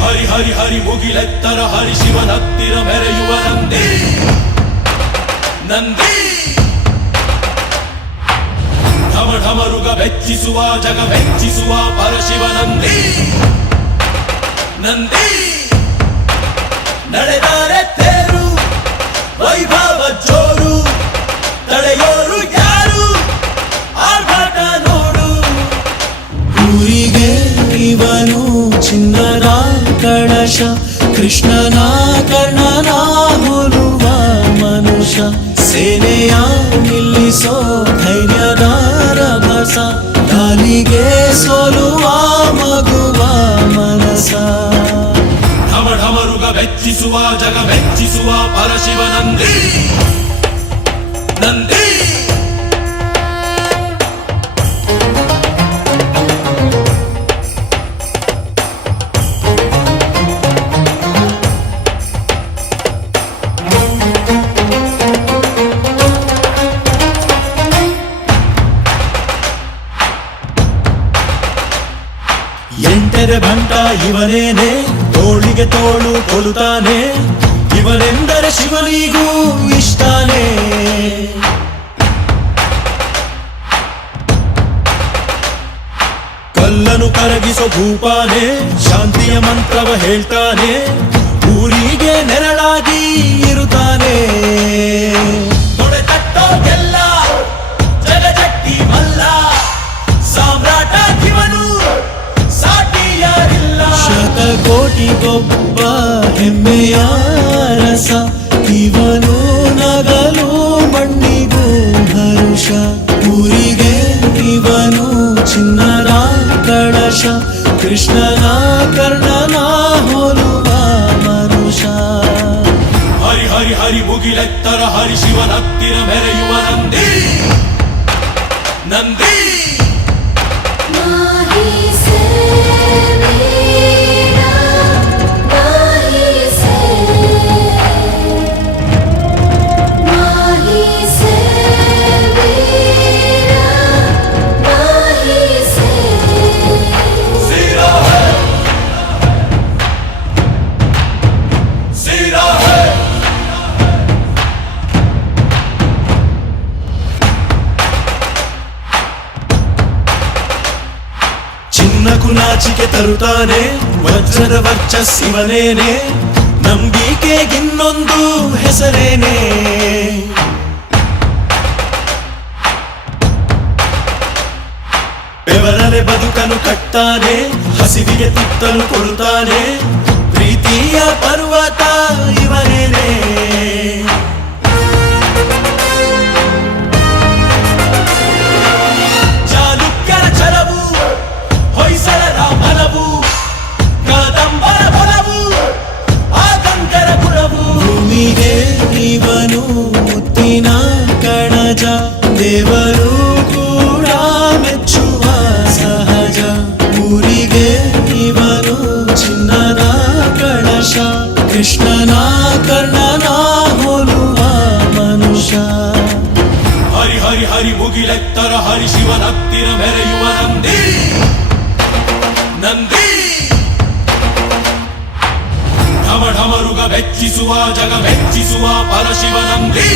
ಹರಿ ಹರಿ ಹರಿ ಮುಗಿಲೆತ್ತರ ಹರಿ ಶಿವನತ್ತಿರ ಮೆರೆಯುವ ನಂದಿ ನಂದಿ ಢಮ ಢಮರುಗ ಬೆಚ್ಚಿಸುವ ಜಗ ಬೆಚ್ಚಿಸುವ ಪರಶಿವ ನಂದಿ ನಂದಿ ನಡೆದರೆ ತೇರು ವೈಭವ ಜೋರು ತಡೆಯೋರು ಯಾರು ಆರ್ಭಟ ನೋಡು ಊರಿಗೆ ಇವನು ಚಿನ್ನದ ಕಳಶ ಕೃಷ್ಣನ ಕರ್ಣನ ಹೋಲುವ ಮನುಷ್ಯ ಸೇನೆಯ ನಿಲ್ಲಿಸೋ ಧೈರ್ಯದ ರಭಸ ಗಾಲಿಗೆ ಸೋಲುವ ಮಗುವ ಮನಸ ಢಮ ಢಮರುಗ ಬೆಚ್ಚಿಸುವ ಜಗ ಬೆಚ್ಚಿಸುವ ಪರಶಿವ ನಂದಿ ನಂದಿ ಎಂಟರೆ ಭಂಟ ಇವನೇನೆ ತೋಳಿಗೆ ತೋಳು ಕೊಲುತ್ತಾನೆ ಇವನೆಂದರೆ ಶಿವನಿಗೂ ಇಷ್ಟಾನೆ ಕಲ್ಲನು ಕರಗಿಸೋ ಭೂಪಾನೆ ಶಾಂತಿಯ ಮಂತ್ರವ ಹೇಳ್ತಾನೆ ಊರಿಗೆ ನೆರಳಾಗಿ ಇರುತ್ತಾನೆ ತೊಡೆ ತಟ್ಟೋಗೆಲ್ಲ ಜಗಜಟ್ಟಿ ಮಲ್ಲ ಸಾಮ್ರಾಟ ಇವನು ಸಾಟಿಯಾರಿಲ್ಲ ಶತಕೋಟಿಗೊಬ್ಬ ಹೆಮ್ಮೆಯ ರಸ ಇವನು ನಗಲು ಮಣ್ಣಿಗೂ ಹರುಷ ಊರಿಗೆ ಇವನು ಚಿನ್ನದ ಕಳಶ ಕೃಷ್ಣನ ಕರ್ಣನ ಹೋಲುವ ಮನುಷ್ಯ ಹರಿ ಹರಿ ಹರಿ ಮುಗಿಲೆತ್ತರ ಹರಿ ಶಿವನತ್ತಿರ ಮೆರೆಯುವ ನಂದಿ ನಂದಿ ಚಿನ್ನಕು ನಾಚಿಕೆ ತರುತ್ತಾನೆ ವಜ್ರದ ವರ್ಚಸ್ಸಿವನೇನೆ ನಂಬಿಕೆಗಿನ್ನೊಂದು ಹೆಸರೇನೆ ಬೆವರಲೆ ಬದುಕನು ಕಟ್ತಾನೆ ಹಸಿವಿಗೆ ತುತ್ತಲು ಕೊಡುತ್ತಾನೆ ಪ್ರೀತಿಯ ಪರ್ವತ ಇವನೇನೆ ಚಾಲುಕ್ಯರ ಛಲವು ಹೊಯ್ಸಳರ ಬಲವು ಕದಂಬರ ಬಲವು ಆಗಂಗರ ಕುಲವು ಭೂಮಿಗೆ ಇವನು ಮುತ್ತಿನ ಕಣಜ ದೇವರು ಕೂಡ ಮೆಚ್ಚುವ ಸಹಜ ಊರಿಗೆ ಇವನು ಚಿನ್ನದ ಕಳಶ ಕೃಷ್ಣನ ಕರ್ಣನ ಹೋಲುವ ಮನುಷ್ಯ ಹರಿ ಹರಿ ಹರಿ ಮುಗಿಲೆತ್ತರ ಹರಿ ಶಿವನತ್ತಿರ ಮೆರೆಯುವ ನಂದಿ ನಂದಿ ಢಮ ಢಮರುಗ ಬೆಚ್ಚಿಸುವ ಜಗ ಬೆಚ್ಚಿಸುವ ಪರಶಿವ ನಂದಿ